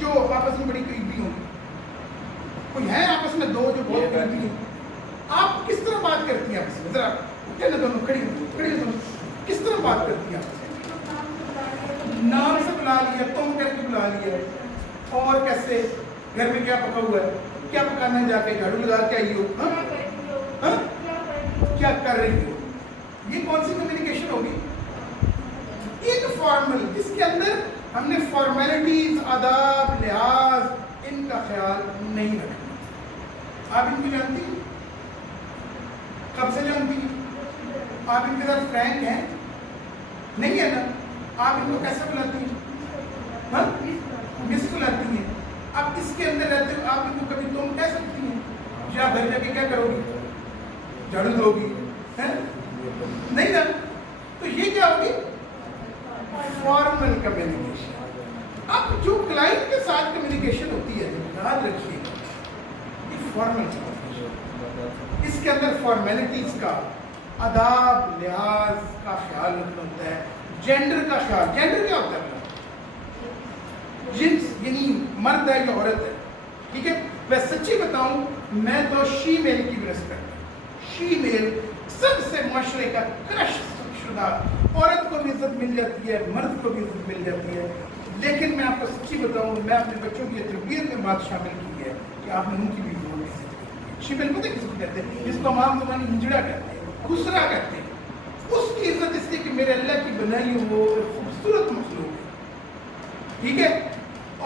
جو آپس میں بڑی قریبی ہوں؟ کوئی ہے آپس میں دو جو بہت قریبی ہیں؟ آپ کس طرح بات کرتی ہیں آپس میں؟ ذرا کہنا دونوں کھڑی دونوں کس طرح بات کرتی ہیں آپس میں؟ نام سے بلا لیا، تم کر کے بلا لیا، اور کیسے؟ گھر میں کیا پکا ہوا ہے، کیا پکانا ہے، جا کے جھاڑو لگا کے آئی ہو، کیا کر رہی ہو؟ یہ کون سی کمیونیکیشن ہوگی؟ انفارمل، جس کے اندر ہم نے فارمیلٹیز، آداب، لحاظ، ان کا خیال نہیں رکھنا۔ آپ ان کو جانتی ہیں؟ کب سے جانتی ہیں؟ آپ ان کے ساتھ فرینک ہیں؟ نہیں ہے نا؟ آپ ان کو کیسے بلاتی ہیں؟ مس بلاتی ہیں۔ اب اس کے اندر رہتے ہو آپ ان کو کبھی تم کہہ سکتی ہیں؟ یا گھر جا کے کیا کرو گی؟ جھاڑو دو گی؟ نہیں نا؟ تو یہ کیا ہوگی؟ Formal communication. اب جو کلائنٹ کے ساتھ کمیونیکیشن ہوتی ہے، یاد رکھیے یہ فارمل کمیونیکیشن، اس کے اندر فارمیلٹیز کا، آداب لحاظ کا خیال رکھنا ہوتا ہے، جینڈر کا خیال۔ جینڈر کیا ہوتا ہے؟ جنس، یعنی مرد ہے یا عورت ہے، ٹھیک ہے؟ میں سچی بتاؤں، میں تو شی میل کی بھی ریسپیکٹ کرتا ہوں۔ شی میل سب سے معاشرے کا کرش شدہ، عورت کو بھی عزت مل جاتی ہے، مرد کو بھی عزت مل جاتی ہے، لیکن میں آپ کو سچی بتاؤں، میں اپنے بچوں کی تربیت میں بات شامل کی ہے کہ آپ نے ان کی بھی ضرور عزت کی۔ شی میل پتہ کس کو کہتے ہیں؟ جس کو عام زبانی ہجڑا کہتے ہیں، خسرا کہتے ہیں۔ اس کی عزت اس لیے کہ میرے اللہ کی بنائی وہ خوبصورت مخلوق ہے، ٹھیک ہے؟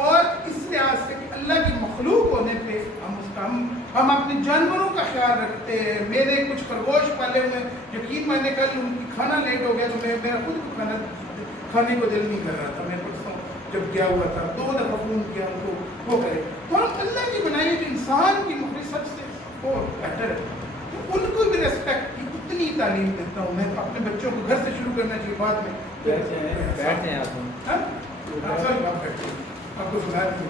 اور اس لحاظ سے کہ اللہ کی مخلوق ہونے پہ ہم اپنے جانوروں کا خیال رکھتے ہیں۔ میرے کچھ خرگوش پالے ہوئے، یقین مانے کل ان کی کھانا لیٹ ہو گیا تو میرا خود کو کھانے کو دل نہیں کر رہا تھا۔ میں پرسوں جب گیا ہوا تھا 2 دفعہ فون کیا ان کو وہ کرے۔ تو ہم اللہ کی بنائی جو انسان کی مخلوق سب سے وہ بیٹر ہے، تو ان کو بھی ریسپیکٹ کی اتنی تعلیم دیتا ہوں میں۔ اپنے بچوں کو گھر سے شروع کرنا چاہیے، بعد میں بیٹھتے ہیں آپ کو سنا دی۔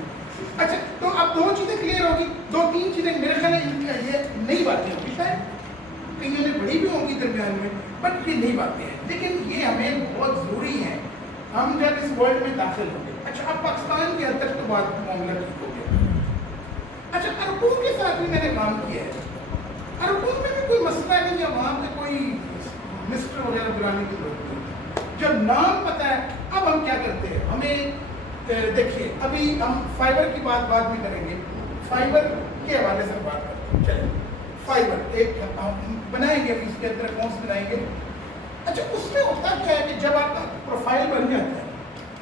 اچھا، تو اب 2 چیزیں کلیئر ہوگی، 2-3 چیزیں میرے خیال ہے یہ نئی باتیں ہوگی، شاید کہیں نے بڑی بھی ہوں گی درمیان میں، بٹ یہ نئی باتیں ہیں، لیکن یہ ہمیں بہت ضروری ہیں ہم جب اس ورلڈ میں داخل ہوں گے۔ اچھا، اب پاکستان کے حد تک تو بات معاملہ ٹھیک ہو گیا۔ اچھا، عربوں کے ساتھ بھی میں نے کام کیا ہے، عربوں میں بھی کوئی مسئلہ نہیں ہے، وہاں پہ کوئی مسٹر وغیرہ بلانے کی ضرورت نہیں، جب نام پتہ ہے۔ اب ہم کیا کرتے ہیں، ہمیں دیکھیے ابھی ہم فائبر کی بات بعد میں کریں گے، فائبر کے حوالے سے بات کرتے ہیں۔ چلیں، فائبر ایک ہم بنائیں گے، اس کے اندر اکاؤنٹس بنائیں گے۔ اچھا، اس میں ہوتا کیا ہے کہ جب آپ کا پروفائل بن جاتا ہے،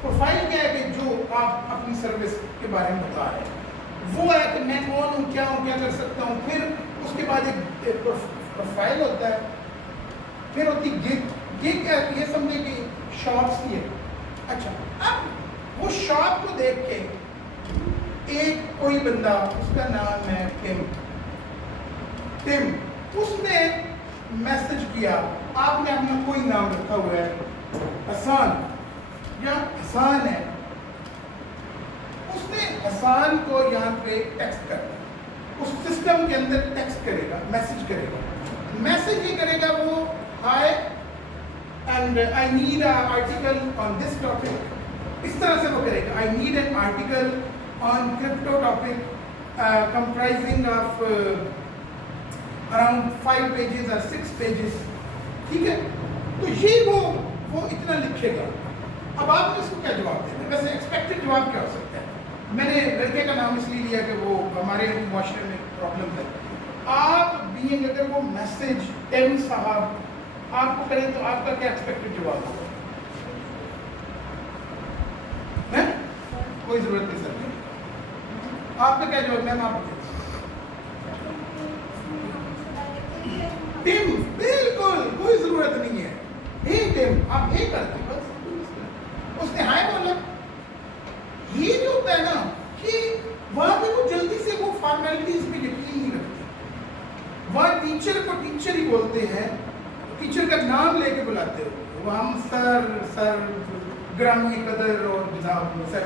پروفائل کیا ہے کہ جو آپ اپنی سروس کے بارے میں بتا رہے ہیں وہ ہے کہ میں کون ہوں، کیا کر سکتا ہوں۔ پھر اس کے بعد ایک پروفائل ہوتا ہے، پھر ہوتی گگ۔ گگ کیا ہے؟ یہ سمجھے کہ شاپس کی ہے۔ اچھا، اب وہ شاپ کو دیکھ کے ایک کوئی بندہ، اس کا نام ہے ٹم، اس نے میسج کیا، آپ نے اپنا کوئی نام رکھا ہوا ہے حسان یا حسان ہے، اس نے حسان کو یہاں پہ ٹیکسٹ کرنا، اس سسٹم کے اندر ٹیکسٹ کرے گا، میسج کرے گا۔ میسج یہ کرے گا وہ hi and I need an article on this topic, اس طرح سے وہ کرے گا، I need an article on crypto topic comprising of around 5 pages or 6 pages، ٹھیک ہے؟ تو یہ وہ اتنا لکھے گا۔ اب آپ نے اس کو کیا جواب دینا ہے؟ ویسے ایکسپیکٹڈ جواب کیا ہو سکتا ہے؟ میں نے لڑکے کا نام اس لیے لیا کہ وہ ہمارے معاشرے میں پرابلم ہے۔ آپ بھی اگر وہ میسج ٹیم صاحب آپ کو کریں تو آپ کا کیا ایکسپیکٹڈ جواب ہوگا؟ کوئی ضرورت نہیں سر، آپ کا کیا جواب؟ میم آپ ٹیم، بالکل کوئی ضرورت نہیں ہے، ہی ٹیم، آپ یہ کرتے بس۔ اس نے ہائے بولا۔ یہ جو ہوتا ہے نا کہ وہاں پہ وہ جلدی سے وہ فارمیلٹیز پہ یقین نہیں رکھتے، وہاں ٹیچر کو ٹیچر ہی بولتے ہیں، ٹیچر کا نام لے کے بلاتے ہو، وہ ہم سر گرامی قدر اور جناب سر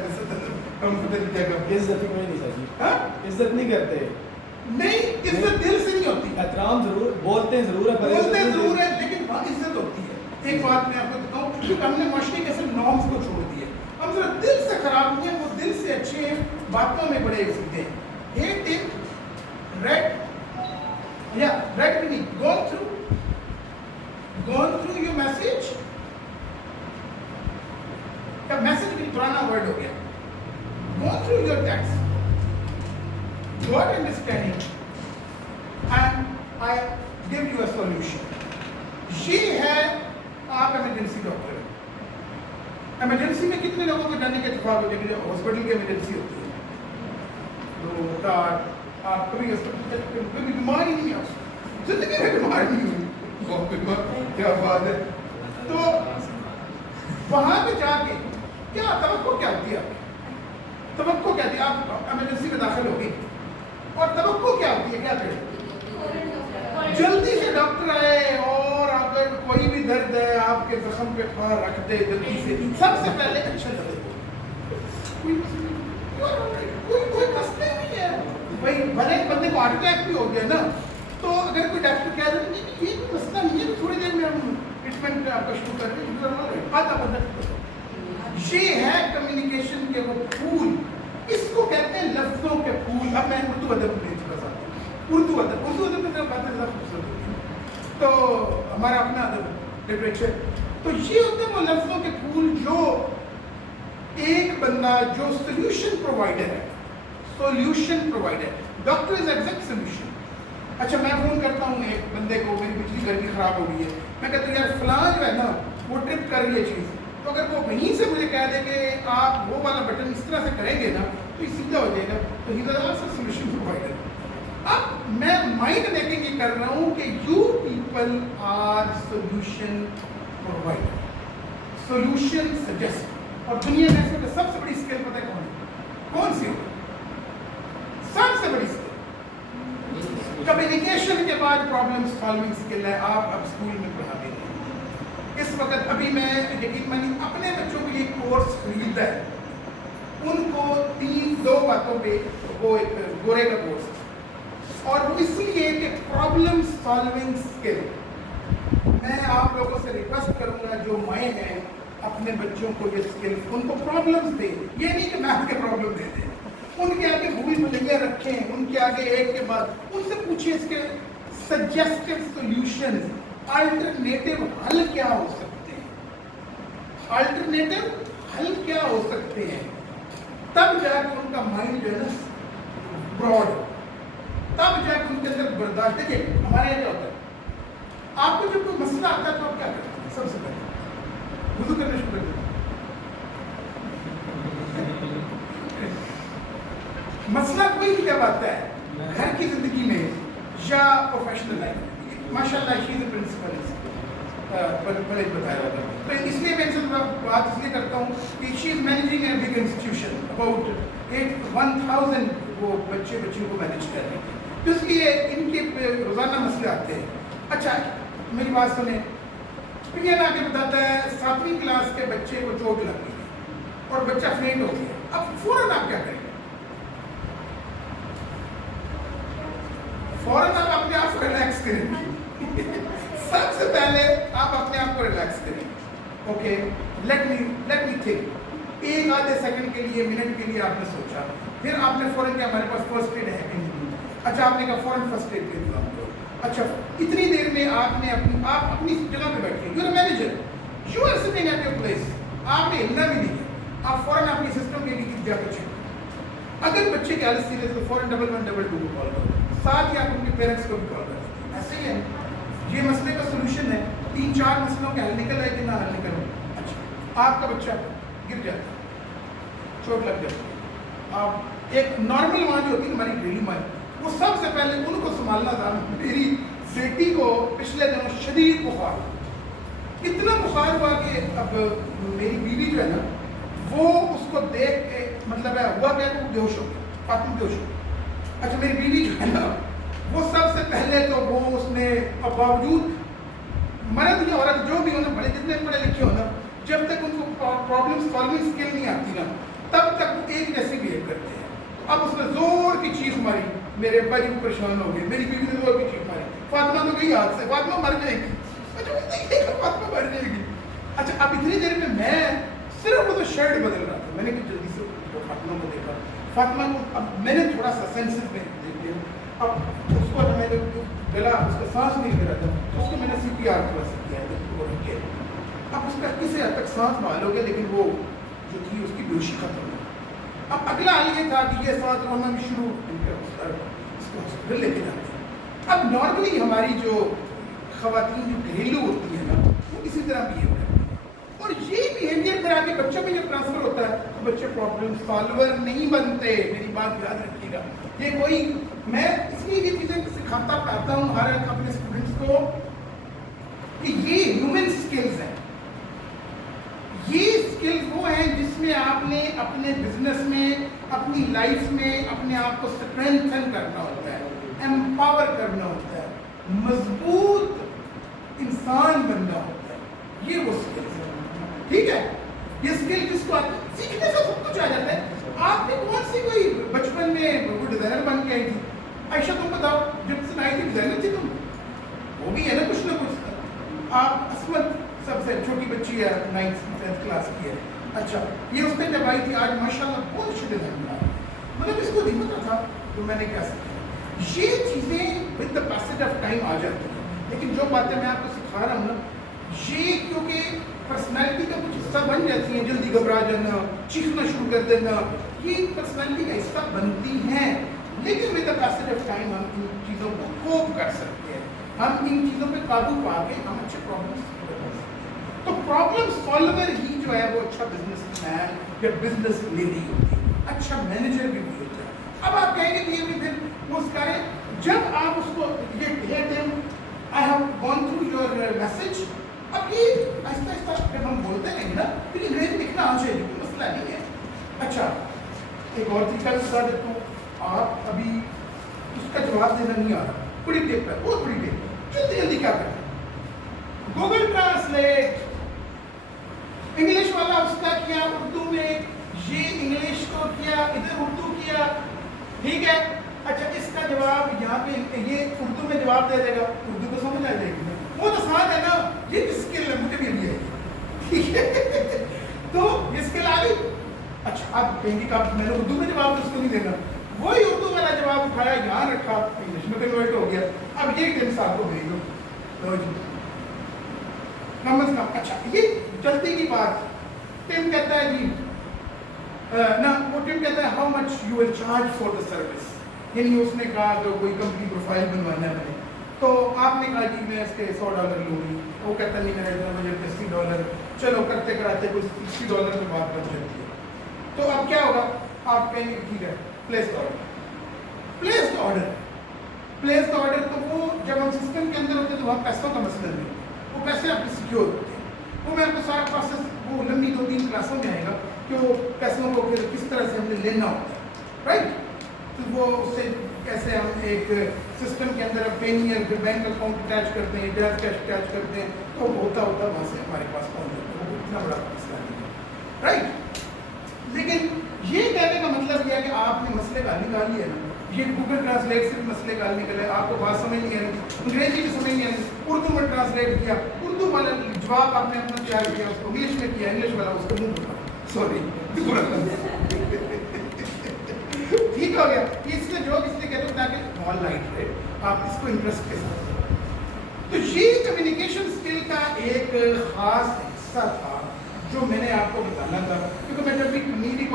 ہم قدر کیا کرتے، عزت کوئی نہیں سر، عزت نہیں کرتے، نہیں عزت دل سے نہیں ہوتی، احترام ضرور بولتے ضرور ہے لیکن وہاں عزت ہوتی ہے۔ ایک بات میں آپ کو بتاؤں، کیونکہ ہم نے معاشرے کے صرف نارمس کو چھوڑ دیے، ہم ذرا دل سے خراب ہوئے ہیں، وہ دل سے اچھے ہیں، باتوں میں بڑے سیدھے ہیں. Hate him, read me, gone through your message. کا میسج بھی پرانا ورڈ ہو گیا. Gone through your text, got understanding, and I give you a solution. یہ ہے آپ ایمرجنسی ڈاکٹر. ایمرجنسی میں کتنے لوگوں کو جانے کے اتفاق ہوتے ہیں؟ ہاسپٹل کی ایمرجنسی ہوتی ہے، تو آپ کبھی بیمار ہی نہیں، آپ زندگی میں بیمار نہیں ہوئی، کیا بات ہے. تو وہاں پہ جا کے کیا توقع کیا ہوتی ہے؟ توقع کیا تھی؟ آپ ایمرجنسی میں داخل ہوگی اور توقع کیا ہوتی ہے؟ کیا کریں؟ جلدی سے ڈاکٹر آئے، اور اگر کوئی بھی درد ہے آپ کے زخم پہ پار رکھ دے جلدی سے، سب سے پہلے اچھا لگے. کوئی مسئلہ نہیں ہے بھائی. بھلے بندے کو ہارٹ اٹیک بھی ہو گیا نا، تو اگر کوئی ڈاکٹر کہہ رہے ہیں یہ کوئی مسئلہ نہیں ہے، تھوڑی دیر میں ہم ٹریٹمنٹ آپ کا شروع کر رہے ہیں، آدھا بندہ. یہ ہے کمیونیکیشن کے وہ پھول، اس کو کہتے ہیں لفظوں کے پھول. اب میں اردو ادب میں چکا سا، اردو ادب میں باتیں زیادہ خوبصورت ہوتی ہیں، تو ہمارا اپنا ادب لٹریچر. تو یہ ہوتے ہیں وہ لفظوں کے پھول جو ایک بندہ جو سولوشن پرووائڈر ہے، ڈاکٹر از ایگزیکٹ سولوشن. اچھا میں فون کرتا ہوں ایک بندے کو، میری بجلی گھر کی خراب ہو گئی ہے، میں کہتا ہوں یار فلاں جو ہے نا وہ ٹرپ کر رہی ہے چیز، تو اگر وہ وہیں سے مجھے کہہ دے کہ آپ وہ والا بٹن اس طرح سے کریں گے نا تو یہ سیدھا ہو جائے گا، تو he is also solution provider. اب میں مائنڈ میکنگ یہ کر رہا ہوں کہ you people are solution provider, solution suggest. اور دنیا میں سب سے بڑی اسکل پتہ ہے کون سی ہوگی؟ سب سے بڑی اسکل کمیونیکیشن کے بعد پرابلم سالونگ اسکل ہے. آپ اب اسکول میں پڑھاتے ہیں اس وقت. ابھی میں یقین مانی اپنے بچوں کے لیے کورس خریدا ہے، ان کو 2 باتوں پہ وہ ایک گورے کا کورس، اور وہ اس لیے کہ پرابلم سالونگ اسکل. میں آپ لوگوں سے ریکویسٹ کروں گا جو مائیں ہیں اپنے بچوں کو یہ اسکل، ان کو پرابلمس دیں. یہ نہیں کہ میتھ کے پرابلم دے دیں، ان کے آگے بھول بھلیاں رکھیں، ان کے آگے ایک کے بعد ان سے پوچھیں اس کے سجیسٹڈ سولوشنز، الٹرنیٹو حل کیا ہو سکتے ہیں، الٹرنیٹو حل کیا ہو سکتے ہیں. تب جا کے ان کا مائنڈ جو ہے نا براڈ، تب جا کے ان کے اندر برداشت. دیکھیے ہمارے یہاں کیا ہوتا ہے، آپ کو جب کوئی مسئلہ آتا ہے تو آپ کیا کرتے ہیں؟ سب سے پہلے وضو کرنا شروع کر دیتے ہیں. مسئلہ کوئی بھی جب آتا ہے گھر کی زندگی میں یا پروفیشنل لائف میں، ماشاء اللہ شی از اے پرنسپل بتایا ہوتا ہے، تو اس لیے میں ان سے بات اس لیے کرتا ہوں کہ she is managing a big institution, about 1000 وہ بچیوں کو مینیج کر رہے ہیں. تو اس لیے ان کے روزانہ مسئلے آتے ہیں. اچھا میری بات سنیں، پین آ کے بتاتا ہے 7ویں کلاس کے بچے کو چوٹ لگ گئی اور بچہ فینٹ ہو گیا. اب فوراً آپ کیا کریں؟ فوراً آپ اپنے آپ کو ریلیکس کریں. سب سے پہلے آپ اپنے آپ کو ریلیکس کریں. Okay let me think. ایک آدھے سیکنڈ کے لیے، منٹ کے لیے آپ نے سوچا، پھر آپ نے فوراً کیا ہمارے پاس فرسٹ ایڈ ہے کہ نہیں. اچھا آپ نے کہا فوراً فرسٹ ایڈ کے انتظام کرو. اچھا اتنی دیر میں آپ اپنی جگہ پہ بیٹھے، you are manager, you are sitting at your place, آپ نے ہلنا بھی نہیں ہے. آپ فوراً اپنی سسٹم کے لیے جا کر چیک. اگر بچے کی حالت سیریس تو فوراً 1122 کو کال کرو. ساتھ ہی آپ اپنے پیرنٹس کو بھی کال کریں. ایسے ہی ہے، یہ مسئلے کا سولوشن ہے. 3-4 مسئلوں کے حل نکل آئے کہ نہ حل نکل. اچھا آپ کا بچہ گر جاتا ہے، چوٹ لگ جاتی ہے، آپ ایک نارمل ماں جو ہوتی ہے ہماری ڈیلی ماں، وہ سب سے پہلے ان کو سنبھالنا تھا. میری بیٹی کو پچھلے دنوں شدید بخار، اتنا بخار ہوا کہ اب میری بیوی جو ہے نا وہ اس کو دیکھ کے مطلب ہے ہوا کہ وہ بے ہوش ہو گیا، فاطمہ بے ہوش ہو گیا. اچھا میری بیوی جو ہے نا وہ سب سے پہلے تو وہ اس نے باوجود مرد یا عورت جو بھی ہو نا، بڑے جتنے پڑھے لکھے ہو نا، جب تک ان کو پرابلم سالونگ اسکل نہیں آتی نا تب تک وہ ایک جیسی بہیو کرتے ہیں. اب اس نے زور کی چیخ ماری، میرے ابا جی پریشان ہو گئے، میری بیوی نے زور کی چیخ ماری، فاطمہ تو گئی ہاتھ سے، فاطمہ مر جائے گی. اچھا فاطمہ مر جائے گی. اچھا اب اتنی دیر میں صرف وہ تو شرٹ بدل رہا تھا، میں نے کچھ جلدی سے فاطمہ کو دیکھا. فاطمہ کو اب میں نے تھوڑا سا سینسز میں دیکھتے ہوں, اب اس کو میں نے گلا اس کا سانس نہیں لے رہا تھا, تو اس کو میں نے CPR تھوڑا سا کیا ہے وہ رکھ کے. اب اس کا کسی حد تک سانس بحال ہو گیا, لیکن وہ جو تھی اس کی بیہوشی ختم ہو گئی. اب اگلا حال یہ تھا کہ یہ سانس رونا بھی شروع, اس کو ہاسپٹل لے کے جاتے ہیں. اب نارملی ہماری جو خواتین جو گھریلو ہوتی ہیں نا, وہ اسی طرح بہیو کرتی ہیں, اور یہ بیہیویئر کرا کے بچوں میں جب ٹرانسفر ہوتا ہے تو بچے پرابلم سالور نہیں بنتے. میری بات یاد رکھیے گا, یہ کوئی میں اس لیے یہ چیزیں سکھاتا پڑھاتا ہوں ہر ایک اپنے اسٹوڈنٹس کو کہ یہ ہیومن اسکلز ہیں. یہ اسکلز وہ ہیں جس میں آپ نے اپنے بزنس میں, اپنی لائف میں اپنے آپ کو اسٹرینتھن کرنا ہوتا ہے, امپاور کرنا ہوتا ہے, مضبوط انسان بننا ہوتا ہے. یہ وہ اسکلز ہیں, ٹھیک ہے. یہ اسکل جس کو سیکھنے سے سب کچھ آ جاتا ہے. آپ نے کون سی کوئی بچپن میں وہ ڈیزائنر بن کے آئی تھی؟ عائشہ تم بتاؤ, جب سے آئی تھی ڈیزائنر تھی تم؟ وہ بھی ہے نا کچھ نہ کچھ. آپ عصمت سب سے چھوٹی بچی ہے, 9th 10th کلاس کی ہے. اچھا, یہ اس نے جب آئی تھی, آج ماشاء اللہ بہت اچھے ڈیزائن بنا, مطلب اس کو نہیں پتا تھا تو میں نے کیا سیکھا. یہ چیزیں with the passage of time آ جاتی ہیں, لیکن جو باتیں میں آپ کو سکھا رہا ہوں نا, یہ کیونکہ پرسنالٹی کا کچھ حصہ بن جاتی ہیں, جلدی گھبرا جانا, چیخنا شروع کر دینا, یہ پرسنالٹی کا حصہ بنتی ہیں. لیکن with the passage of time ہم ان چیزوں کو کوپ کر سکتے ہیں, ہم ان چیزوں پہ قابو پا کے ہم اچھے پرابلمس. تو پرابلم سالور ہی جو ہے وہ اچھا بزنس مین یا بزنس لیڈی ہوتی ہے, اچھا مینیجر بھی ہوتا ہے. اب آپ کہیں گے کہ یہ بھی پھر وہ کریں, جب آپ اس کو یہ I have gone through your message. اب یہ آہستہ آہستہ جب ہم بولتے ہیں نا, پھر انگریزی لکھنا آ جائے, کوئی مسئلہ نہیں ہے. اچھا, ایک اور طریقہ بتا دیتا ہوں, آپ ابھی اس کا جواب دینا نہیں آ رہا, بڑی ٹیپ ہے, بہت بڑی ٹیپ, جلدی جلدی کیا کریں, گوگل ٹرانسلیٹ. انگلش والا اس کا کیا اردو میں, یہ انگلش کو کیا ادھر اردو کیا, ٹھیک ہے. اچھا, اس کا جواب یہاں پہ یہ اردو میں جواب دے دے گا, اردو کو سمجھ آ جائے گی, وہ تو ساتھ ہے نا. یہ اسکل ہے, مجھے بھی ابھی ہے, ٹھیک ہے. تو یہ اسکل آ گئی. اچھا, آپ کہیں گے کہ میں نے اردو میں جواب اس کو نہیں دینا, وہی اردو والا جواب اٹھایا, یہاں رکھا, انگلش میں کنورٹ ہو گیا. اب یہ ٹیم صاحب کو بھیج دو کم از کم. اچھا, یہ چلتی کی بات. ٹیم کہتا ہے جی نا, وہ ٹیم کہتا ہے how much you will charge for the service. یعنی اس نے کہا تو کوئی کمپنی پروفائل بنوانا ہے میں نے, تو آپ نے کہا جی میں اس کے $100 لوں گی. وہ کہتا نہیں میرا اتنا بجٹ $80. چلو کرتے کراتے کوئی $60 کی بات بن جاتی ہے. تو اب کیا ہوگا, آپ کہیں گے ٹھیک ہے place the order. Place the order, place the order. تو وہ جب ہم سسٹم کے اندر ہوتے ہیں تو وہاں پیسوں کا مسئلہ نہیں, وہ پیسے آپ کے سیکیور ہوتے ہیں. وہ میں آپ کو سارا پروسیس وہ لمبی 2-3 کلاسوں میں آئے گا کہ وہ پیسوں کو پھر کس طرح سے ہم نے لینا ہوتا ہے, رائٹ. تو وہ اس سے کیسے ہم ایک سسٹم کے اندر پینیئر بینک اکاؤنٹ اٹیچ کرتے ہیں, ڈیز کیش اٹیچ کرتے ہیں, تو ہوتا وہاں سے ہمارے پاس پہنچ جاتا ہے. وہ اتنا بڑا مسئلہ نہیں ہے, رائٹ. لیکن یہ کہنے کا مطلب یہ ہے کہ آپ نے مسئلے کا نکال لیا نا. یہ گوگل ٹرانسلیٹ سے بھی مسئلے کا نکلے, آپ کو بات سمجھ نہیں آ رہی, انگریزی میں سمجھ نہیں آ رہی, اردو میں ٹرانسلیٹ کیا, اردو والا جواب آپ نے اپنا تیار کیا, اس کو انگلش میں کیا, انگلش والا اس کو منہ بولا, سوری ٹھیک ہو گیا. اس میں جو اس نے کہتے ہیں تاکہ آن لائن رہے, آپ اس کو انٹرسٹ کے ساتھ. تو یہ کمیونیکیشن اسکل کا ایک خاص حصہ تھا جو میں نے آپ کو بتانا تھا, کیونکہ میں جب بھی میری